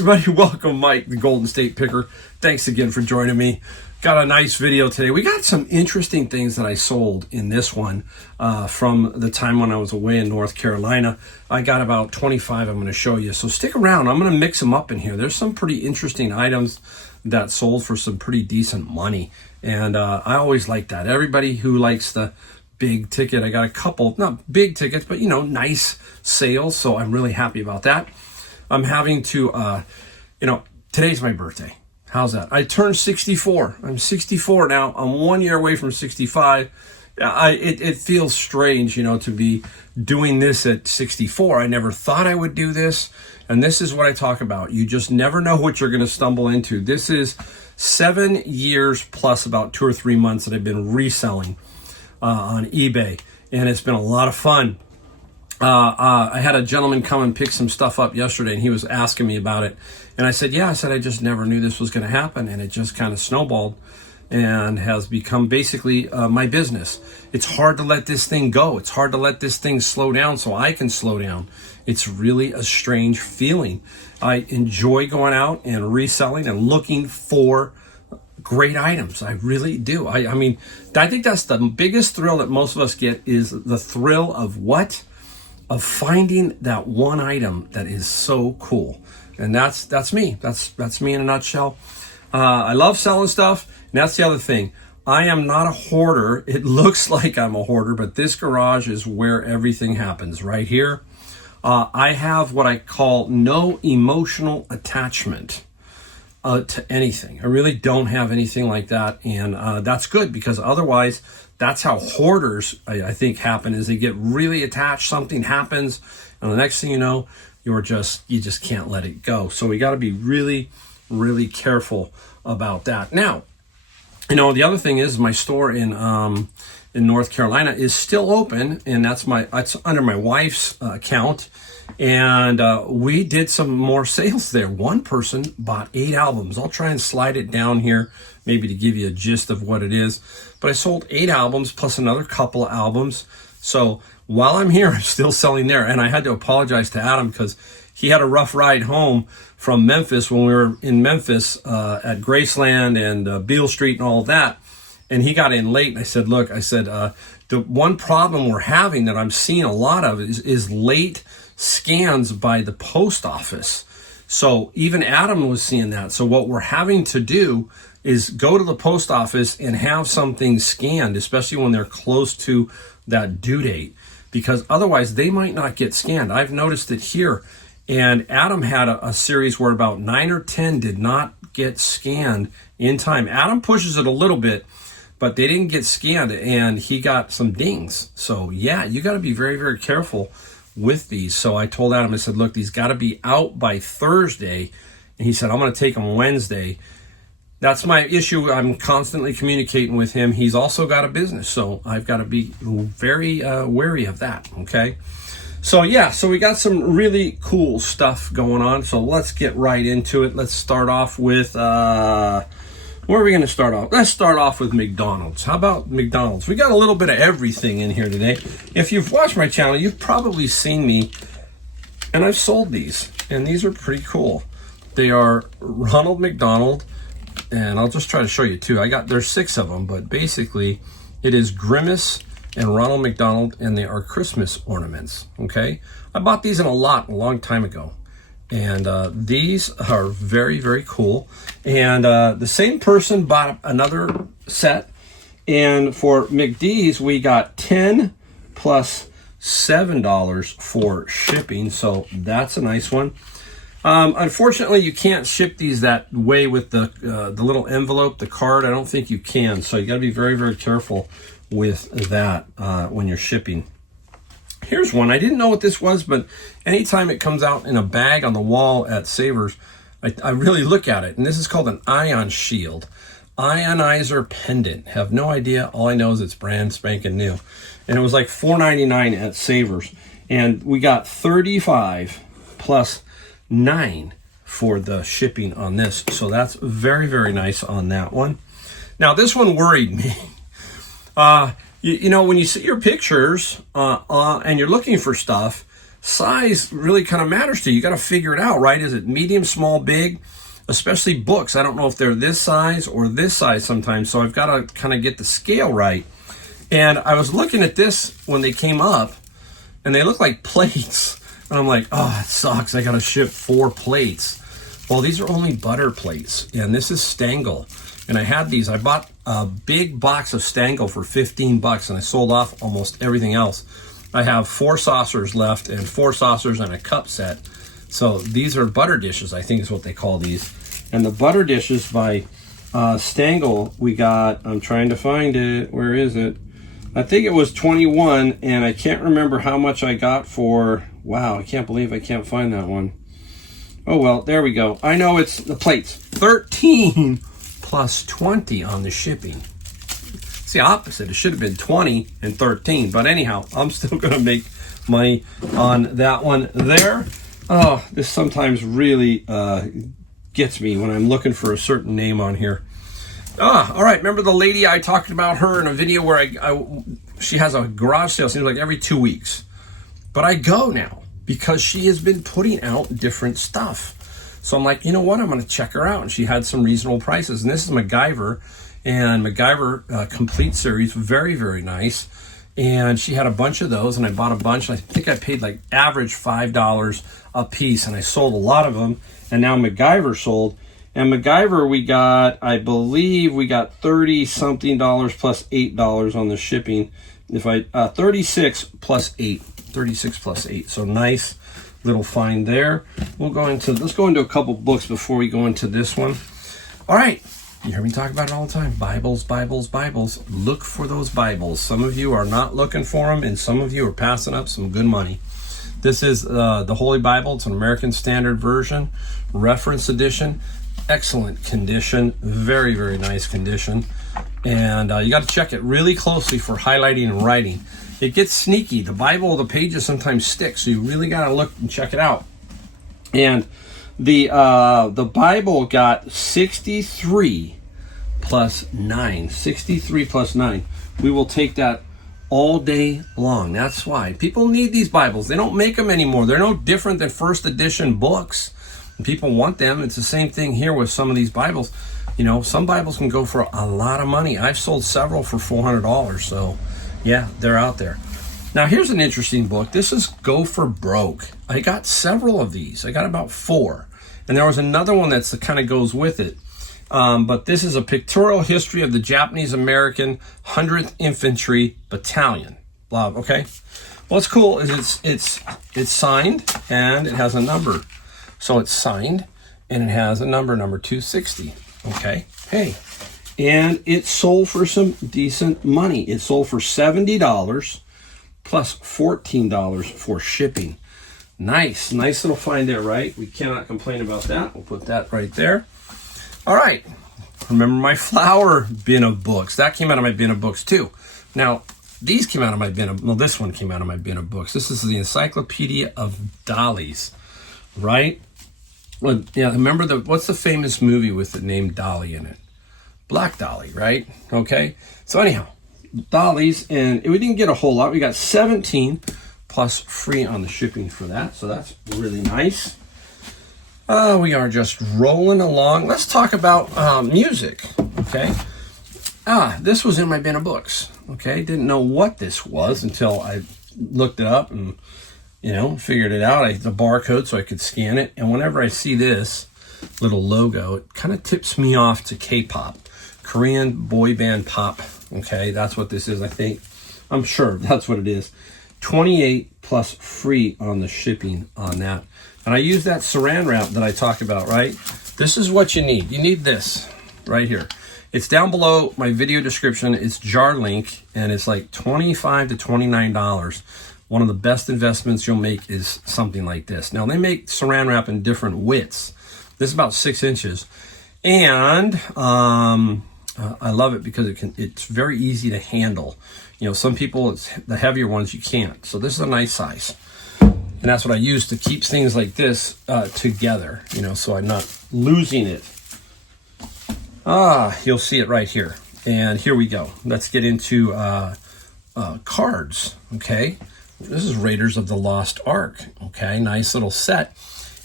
everybody? Welcome, Mike, the Golden State Picker. Thanks again for joining me. Got a nice video today. We got some interesting things that I sold in this one from the time when I was away in North Carolina. I got about 25 I'm going to show you. So stick around. I'm going to mix them up in here. There's some pretty interesting items that sold for some pretty decent money. And I always like that. Everybody who likes the big ticket, I got a couple, not big tickets, but nice sales. So I'm really happy about that. I'm having to, today's my birthday. How's that? I turned 64. I'm 64 now. I'm 1 year away from 65. It feels strange, to be doing this at 64. I never thought I would do this. And this is what I talk about. You just never know what you're going to stumble into. This is 7 years plus about 2 or 3 months that I've been reselling on eBay. And it's been a lot of fun. I had a gentleman come and pick some stuff up yesterday, and he was asking me about it. And I said, I just never knew this was going to happen. And it just kind of snowballed and has become basically my business. It's hard to let this thing go. It's hard to let this thing slow down so I can slow down. It's really a strange feeling. I enjoy going out and reselling and looking for great items. I really do. I think that's the biggest thrill that most of us get, is the thrill of what? Of finding that one item that is so cool. And that's me. That's me in a nutshell. I love selling stuff. And that's the other thing. I am not a hoarder. It looks like I'm a hoarder, but this garage is where everything happens, right here. I have what I call no emotional attachment to anything. I really don't have anything like that. And that's good, because otherwise, that's how hoarders, I think, happen, is they get really attached. Something happens, and the next thing you know, you just can't let it go. So we got to be really, really careful about that. Now, the other thing is my store in North Carolina is still open, and it's under my wife's account. And we did some more sales there. One person bought 8 albums. I'll try and slide it down here, maybe to give you a gist of what it is. But I sold 8 albums plus another couple of albums. So while I'm here, I'm still selling there. And I had to apologize to Adam because he had a rough ride home from Memphis when we were in Memphis at Graceland and Beale Street and all of that. And he got in late. And I said, look, the one problem we're having that I'm seeing a lot of is late scans by the post office. So even Adam was seeing that. So what we're having to do is go to the post office and have something scanned, especially when they're close to that due date, because otherwise they might not get scanned. I've noticed it here. And Adam had a series where about 9 or 10 did not get scanned in time. Adam pushes it a little bit, but they didn't get scanned, and he got some dings. So yeah, you got to be very, very careful with these. So I told Adam, I said, look, these got to be out by Thursday. And he said, I'm going to take them Wednesday. That's my issue. I'm constantly communicating with him. He's also got a business, so I've got to be very wary of that, okay? So yeah, so we got some really cool stuff going on. So let's get right into it. Let's start off with, where are we going to start off? Let's start off with McDonald's. How about McDonald's? We got a little bit of everything in here today. If you've watched my channel, you've probably seen me, and I've sold these, and these are pretty cool. They are Ronald McDonald, and I'll just try to show you too. There's 6 of them, but basically it is Grimace and Ronald McDonald, and they are Christmas ornaments, okay? I bought these in a lot a long time ago. And these are very, very cool. And the same person bought another set. And for McD's, we got 10 plus $7 for shipping. So that's a nice one. Unfortunately, you can't ship these that way with the little envelope, the card. I don't think you can. So you got to be very, very careful with that when you're shipping. Here's one. I didn't know what this was, but anytime it comes out in a bag on the wall at Savers, I really look at it. And this is called an ion shield. Ionizer pendant. Have no idea. All I know is it's brand spanking new. And it was like $4.99 at Savers. And we got 35 plus 9 for the shipping on this. So that's very, very nice on that one. Now, this one worried me. When you see your pictures and you're looking for stuff, size really kind of matters to you. You got to figure it out, right? Is it medium, small, big? Especially books. I don't know if they're this size or this size sometimes, so I've got to kind of get the scale right. And I was looking at this when they came up, and they look like plates. And I'm like, oh, it sucks. I got to ship 4 plates. Well, these are only butter plates, and this is Stangl. And I had these. I bought a big box of Stangl for 15 bucks, and I sold off almost everything else. I have 4 saucers left, and 4 saucers and a cup set. So these are butter dishes, I think is what they call these. And the butter dishes by Stangl, we got, I'm trying to find it. Where is it? I think it was 21, and I can't remember how much I got for, wow, I can't believe I can't find that one. Oh, well, there we go. I know it's the plates. 13 plus 20 on the shipping. It's the opposite. It should have been 20 and 13. But anyhow, I'm still going to make money on that one there. Oh, this sometimes really gets me when I'm looking for a certain name on here. All right. Remember the lady I talked about her in a video where she has a garage sale, seems like every 2 weeks. But I go now because she has been putting out different stuff. So I'm like, you know what? I'm going to check her out. And she had some reasonable prices. And this is MacGyver. And MacGyver Complete Series, very, very nice. And she had a bunch of those, and I bought a bunch. I think I paid like average $5 a piece, and I sold a lot of them. And now MacGyver sold. And MacGyver, we got, I believe we got $30-something plus $8 on the shipping. 36 plus 8. 36 plus 8. So nice little find there. Let's go into a couple books before we go into this one. All right. You hear me talk about it all the time. Bibles, Bibles, Bibles. Look for those Bibles. Some of you are not looking for them, and some of you are passing up some good money. This is the Holy Bible. It's an American Standard Version, reference edition. Excellent condition. Very, very nice condition. And you got to check it really closely for highlighting and writing. It gets sneaky. The Bible, the pages sometimes stick, so you really got to look and check it out. And the Bible got 63 plus 9. 63 plus 9. We will take that all day long. That's why people need these Bibles. They don't make them anymore. They're no different than first edition books. And people want them. It's the same thing here with some of these Bibles. You know, some Bibles can go for a lot of money. I've sold several for $400. So, yeah, they're out there. Now, here's an interesting book. This is Go for Broke. I got several of these. I got about 4. And there was another one that kind of goes with it. But this is a pictorial history of the Japanese-American 100th Infantry Battalion. Blah, okay? What's cool is it's signed and it has a number. So it's signed and it has a number 260. Okay? Hey. And it sold for some decent money. It sold for $70 plus $14 for shipping. Nice little find there, right? We cannot complain about that. We'll put that right there. All right. Remember my flower bin of books. That came out of my bin of books too. Now, these came out of my bin of, well, this one came out of my bin of books. This is the Encyclopedia of Dollies, right? Well, yeah, remember what's the famous movie with the name Dolly in it? Black Dolly, right? Okay. So anyhow, Dollies, and we didn't get a whole lot. We got 17 plus free on the shipping for that. So that's really nice. We are just rolling along. Let's talk about music, okay? This was in my bin of books, okay? Didn't know what this was until I looked it up and, figured it out. I had the barcode so I could scan it. And whenever I see this little logo, it kind of tips me off to K-pop, Korean boy band pop, okay? That's what this is, I think. I'm sure that's what it is. 28 plus free on the shipping on that. And I use that saran wrap that I talked about, right? This is what you need. You need this right here. It's down below my video description. It's jar link, and it's like $25 to $29. One of the best investments you'll make is something like this. Now, they make saran wrap in different widths. This is about 6 inches. And I love it because it's very easy to handle. Some people, it's the heavier ones you can't. So this is a nice size. And that's what I use to keep things like this together, so I'm not losing it. You'll see it right here. And here we go. Let's get into cards, okay? This is Raiders of the Lost Ark. Okay, nice little set.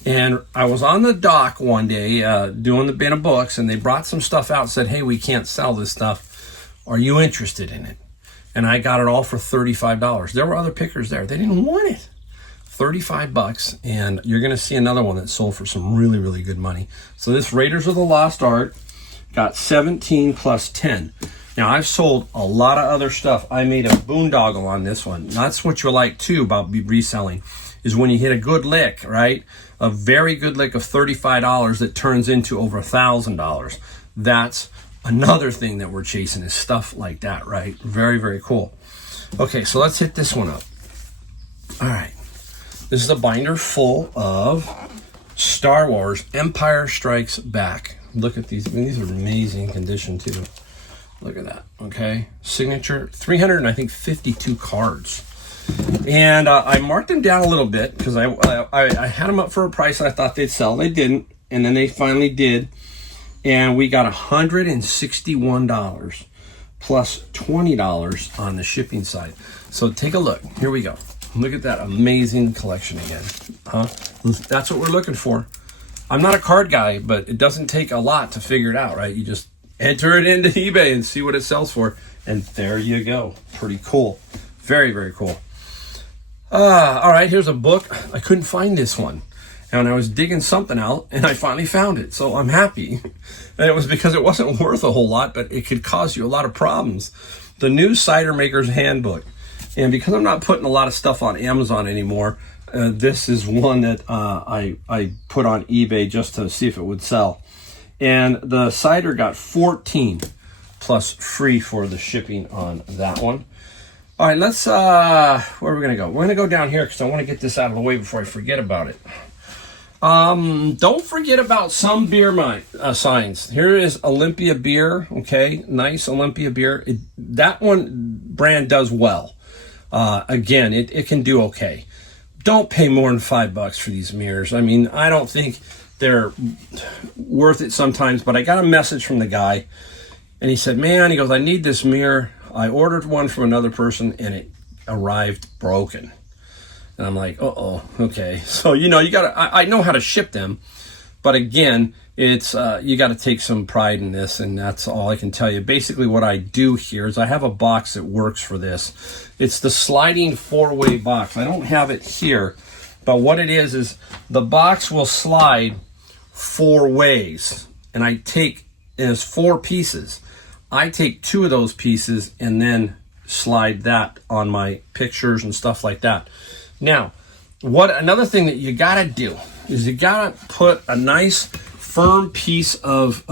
And I was on the dock one day doing the bin of books, and they brought some stuff out and said, hey, we can't sell this stuff. Are you interested in it? And I got it all for $35. There were other pickers there. They didn't want it. $35, and you're going to see another one that sold for some really, really good money. So this Raiders of the Lost Ark got 17 plus 10. Now, I've sold a lot of other stuff. I made a boondoggle on this one. That's what you like, too, about reselling, is when you hit a good lick, right? A very good lick of $35 that turns into over $1,000. That's another thing that we're chasing, is stuff like that, right? Very, very cool. Okay, so let's hit this one up. All right. This is a binder full of Star Wars Empire Strikes Back. Look at these. I mean, these are amazing condition, too. Look at that, okay? Signature, 352 cards. And I marked them down a little bit because I had them up for a price and I thought they'd sell. They didn't, and then they finally did. And we got $161 plus $20 on the shipping side. So take a look. Here we go. Look at that amazing collection again. Huh? That's what we're looking for. I'm not a card guy, but it doesn't take a lot to figure it out, right? You just enter it into eBay and see what it sells for. And there you go. Pretty cool. Very, very cool. All right, here's a book. I couldn't find this one. And I was digging something out, and I finally found it. So I'm happy. And it was because it wasn't worth a whole lot, but it could cause you a lot of problems. The New Cider Maker's Handbook. And because I'm not putting a lot of stuff on Amazon anymore, this is one that I put on eBay just to see if it would sell. And the cider got 14 plus free for the shipping on that one. All right, let's, where are we going to go? We're going to go down here because I want to get this out of the way before I forget about it. Don't forget about some beer signs. Here is Olympia beer, okay? Nice Olympia beer. That one brand does well. Again, it can do okay. Don't pay more than $5 for these mirrors. I mean, I don't think they're worth it sometimes, but I got a message from the guy, and he said, man, he goes, I need this mirror. I ordered one from another person, and it arrived broken. And I'm like, uh-oh, okay. So, you know, you got to, I know how to ship them, but again, it's, you got to take some pride in this, and that's all I can tell you. Basically, what I do here is I have a box that works for this. It's the sliding 4-way box. I don't have it here, but what it is the box will slide 4 ways, and there's 4 pieces. I take 2 of those pieces and then slide that on my pictures and stuff like that. Now, another thing that you got to do is you got to put a nice firm piece of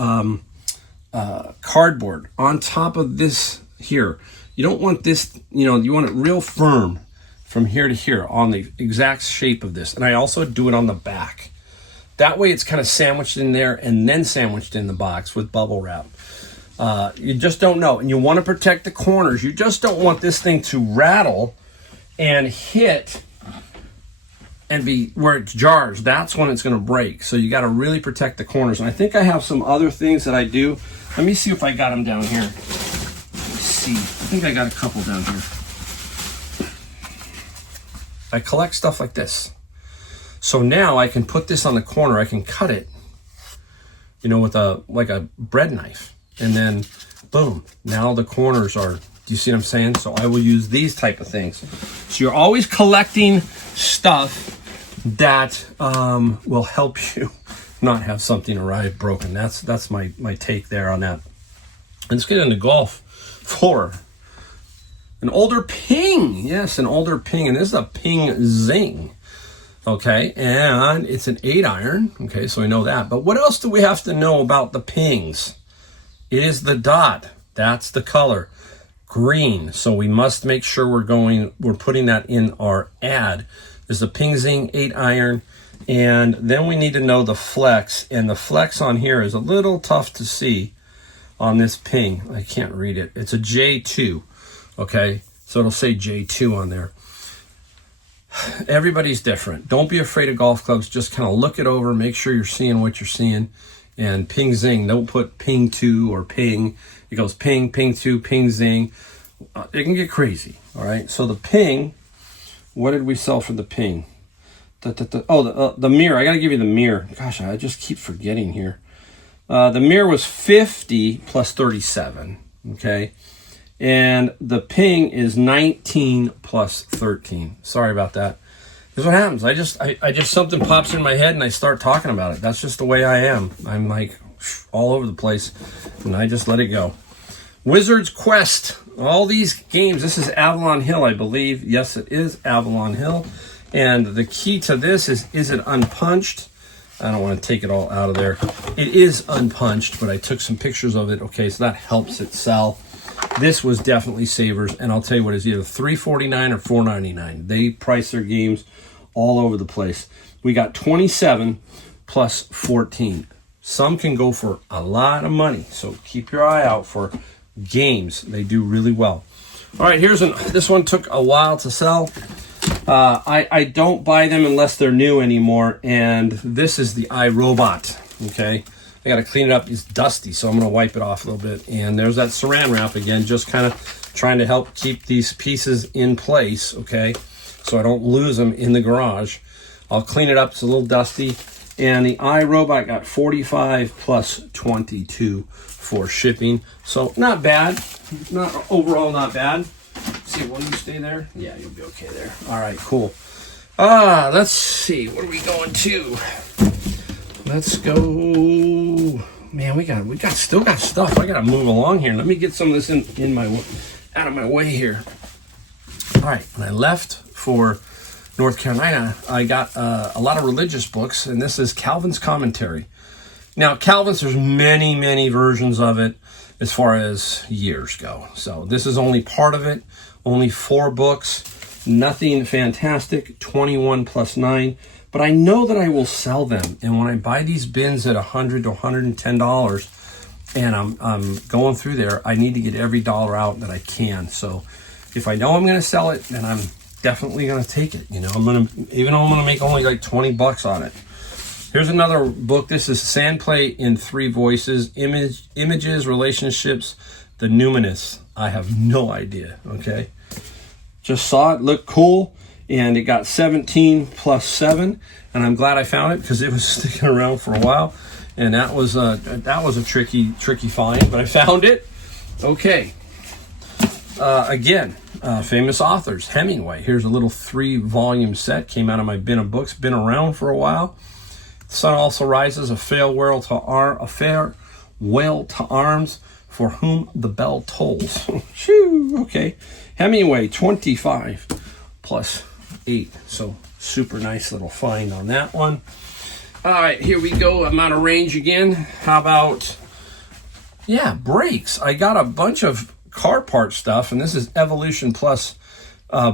cardboard on top of this here. You don't want this, you know, you want it real firm from here to here on the exact shape of this. And I also do it on the back. That way it's kind of sandwiched in there and then sandwiched in the box with bubble wrap. You just don't know. And you want to protect the corners. You just don't want this thing to rattle and hit and be where it jars. That's when it's going to break. So you got to really protect the corners. And I think I have some other things that I do. Let me see if I got them down here. Let's see. I think I got a couple down here. I collect stuff like this. So now I can put this on the corner. I can cut it, you know, with like a bread knife. And then, boom, now the corners are, do you see what I'm saying? So I will use these type of things. So you're always collecting stuff that will help you not have something arrive broken. That's my take there on that. Let's get into golf for an older ping. Yes, an older ping. And this is a ping zing. Okay, and it's an 8-iron. Okay, so we know that. But what else do we have to know about the pings? It is the dot. That's the color. Green. So we must make sure we're putting that in our ad. There's a ping zing 8-iron. And then we need to know the flex. And the flex on here is a little tough to see on this ping. I can't read it. It's a J2. Okay, so it'll say J2 on there. Everybody's different. Don't be afraid of golf clubs. Just kind of look it over, make sure you're seeing what you're seeing. And ping zing, don't put ping 2 or ping. It goes ping, ping 2, ping zing. It can get crazy, all right? So the ping, What did we sell for the ping? Oh, the mirror. I got to give you the mirror. Gosh, I just keep forgetting here. The mirror was 50 plus 37. Okay. And the ping is 19 plus 13. Sorry about that. Here's what happens. I just something pops in my head and I start talking about it. That's just the way I am. I'm like all over the place and I just let it go. Wizard's Quest. All these games. This is Avalon Hill, I believe. Yes, it is Avalon Hill. And the key to this is it unpunched? I don't want to take it all out of there. It is unpunched, but I took some pictures of it. Okay, so that helps it sell. This was definitely savers, and I'll tell you what, it's either $3.49 or $4.99. They price their games all over the place. We got 27 plus 14. Some can go for a lot of money, so keep your eye out for games. They do really well. All right, this one took a while to sell. I don't buy them unless they're new anymore, and this is the iRobot, okay? I got to clean it up. It's dusty, so I'm going to wipe it off a little bit. And there's that saran wrap again, just kind of trying to help keep these pieces in place, okay, so I don't lose them in the garage. I'll clean it up. It's a little dusty. And the iRobot got 45 plus 22 for shipping. So not bad. Overall not bad. See, will you stay there? Yeah, you'll be okay there. All right, cool. Let's see. What are we going to? Let's go. Man, we still got stuff. I gotta move along here. Let me get some of this out of my way here. All right, when I left for North Carolina, I got a lot of religious books, and this is Calvin's Commentary. Now, Calvin's, there's many versions of it as far as years go. So this is only part of it. Only 4 books. Nothing fantastic. 21 plus 9. But I know that I will sell them. And when I buy these bins at $100 to $110, and I'm going through there, I need to get every dollar out that I can. So if I know I'm going to sell it, then I'm definitely going to take it. You know, even though I'm going to make only like 20 bucks on it. Here's another book. This is Sandplay in 3 Voices, Images, Relationships, the Numinous. I have no idea, okay? Just saw it, looked cool, and it got 17 plus 7, and I'm glad I found it because it was sticking around for a while, and that was a tricky find, but I found it. Okay. Again, famous authors. Hemingway. Here's a little 3-volume set. Came out of my bin of books. Been around for a while. The Sun Also Rises. A farewell to arms, for whom the bell tolls. Shoo. Okay. Hemingway. 25 plus 8. So super nice little find on that one. All right, here we go. I'm out of range again. How about, brakes. I got a bunch of car part stuff, and this is Evolution Plus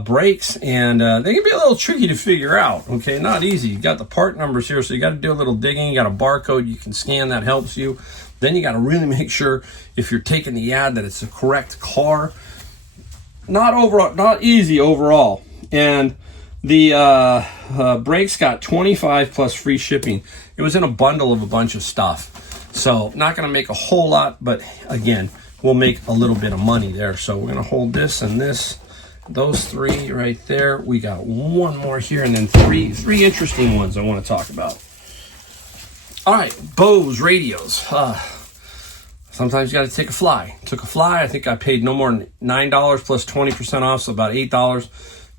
brakes, and they can be a little tricky to figure out. Okay, not easy. You got the part numbers here, so you got to do a little digging. You got a barcode you can scan that helps you. Then you got to really make sure if you're taking the ad that it's the correct car. Not easy overall. And the brakes got 25 plus free shipping. It was in a bundle of a bunch of stuff, so not going to make a whole lot, but again, we'll make a little bit of money there. So we're going to hold this and this, those 3 right there. We got one more here, and then three interesting ones I want to talk about. All right, Bose radios. Sometimes you got to take a fly. Took a fly. I think I paid no more than $9 plus 20% off, so about $8.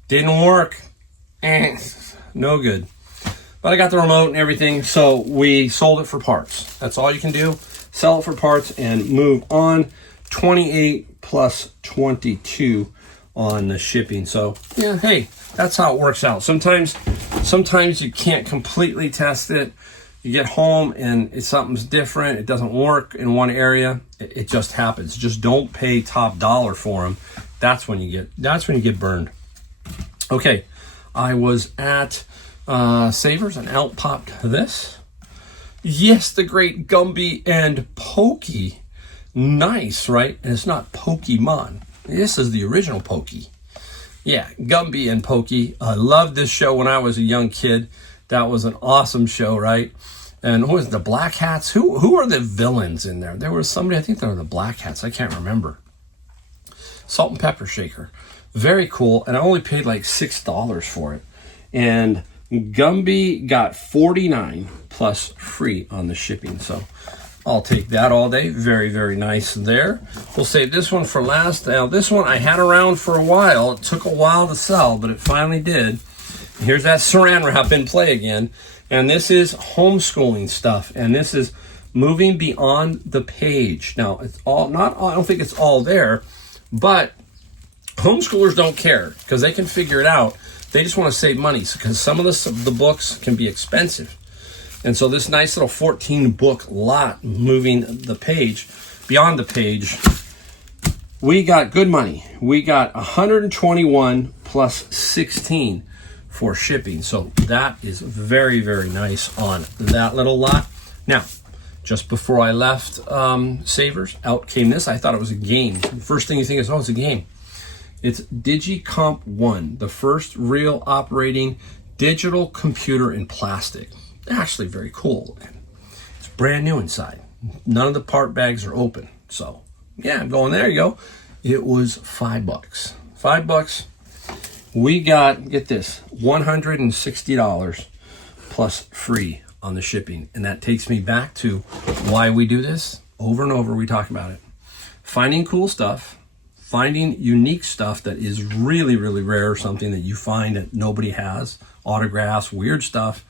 Didn't work. No good. But I got the remote and everything, so we sold it for parts. That's all you can do. Sell it for parts and move on. 28 plus 22 on the shipping. So yeah, hey, that's how it works out. Sometimes you can't completely test it. You get home and something's different. It doesn't work in one area. It just happens. Just don't pay top dollar for them. That's when you get burned. Okay, I was at Savers and out popped this. Yes, the great Gumby and Pokey. Nice, right? And it's not Pokemon. This is the original Pokey. Yeah, Gumby and Pokey. I loved this show when I was a young kid. That was an awesome show, right? And who was the Black Hats? Who are the villains in there? There was somebody, I think they were the Black Hats. I can't remember. Salt and Pepper Shaker. Very cool. And I only paid like $6 for it. And Gumby got $49 plus free on the shipping. So I'll take that all day. Very, very nice there. We'll save this one for last. Now, this one I had around for a while. It took a while to sell, but it finally did. Here's that saran wrap in play again. And this is homeschooling stuff. And this is moving beyond the page. Now, it's all not, I don't think it's all there, but homeschoolers don't care because they can figure it out. They just want to save money because some of the books can be expensive. And so this nice little 14 book lot moving the page, beyond the page, we got good money. We got 121 plus 16 for shipping. So that is very, very nice on that little lot. Now, just before I left Savers, out came this. I thought it was a game. The first thing you think is, oh, it's a game. It's DigiComp 1, the first real operating digital computer in plastic. Actually very cool. It's brand new inside. None of the part bags are open. So yeah, I'm going, there you go. It was $5. $5. We got, get this, $160 plus free on the shipping. And that takes me back to why we do this. Over and over we talk about it. Finding cool stuff, finding unique stuff that is really, really rare, something that you find that nobody has, autographs, weird stuff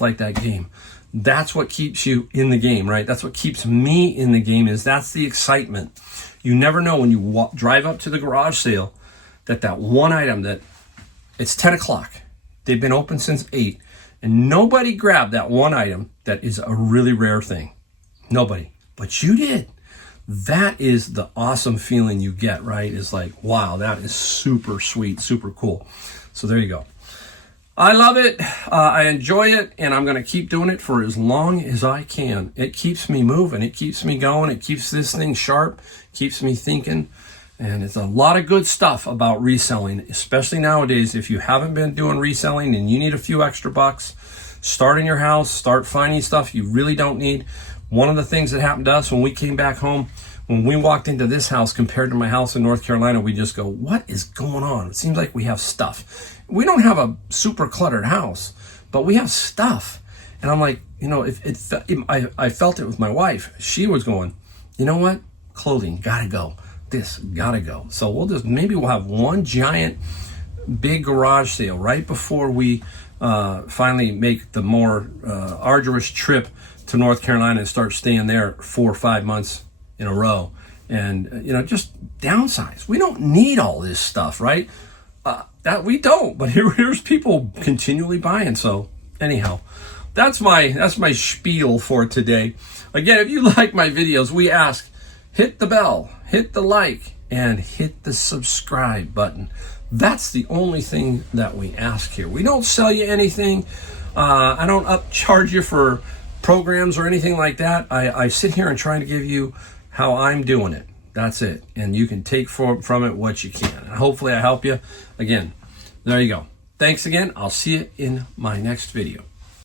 like that game. That's what keeps you in the game, right? That's what keeps me in the game, is that's the excitement. You never know when you drive up to the garage sale that one item that it's 10 o'clock. They've been open since 8 and nobody grabbed that one item that is a really rare thing. Nobody, but you did. That is the awesome feeling you get, right? Is like, wow, that is super sweet, super cool. So there you go. I love it. I enjoy it, and I'm going to keep doing it for as long as I can. It keeps me moving. It keeps me going. It keeps this thing sharp, keeps me thinking. And it's a lot of good stuff about reselling, especially nowadays. If you haven't been doing reselling and you need a few extra bucks, start in your house, start finding stuff you really don't need. One of the things that happened to us when we came back home, when we walked into this house compared to my house in North Carolina, we just go, what is going on? It seems like we have stuff. We don't have a super cluttered house, but we have stuff. And I'm like, you know, I felt it with my wife. She was going, you know what? Clothing, gotta go. This, gotta go. So maybe we'll have one giant big garage sale right before we finally make the more arduous trip to North Carolina and start staying there 4 or 5 months in a row. And, you know, just downsize. We don't need all this stuff, right? That we don't, but here's people continually buying. So anyhow, that's my spiel for today. Again, if you like my videos, we ask, hit the bell, hit the like, and hit the subscribe button. That's the only thing that we ask here. We don't sell you anything. I don't upcharge you for programs or anything like that. I sit here and try to give you how I'm doing it. That's it. And you can take from it what you can. And hopefully I help you. Again, there you go. Thanks again. I'll see you in my next video.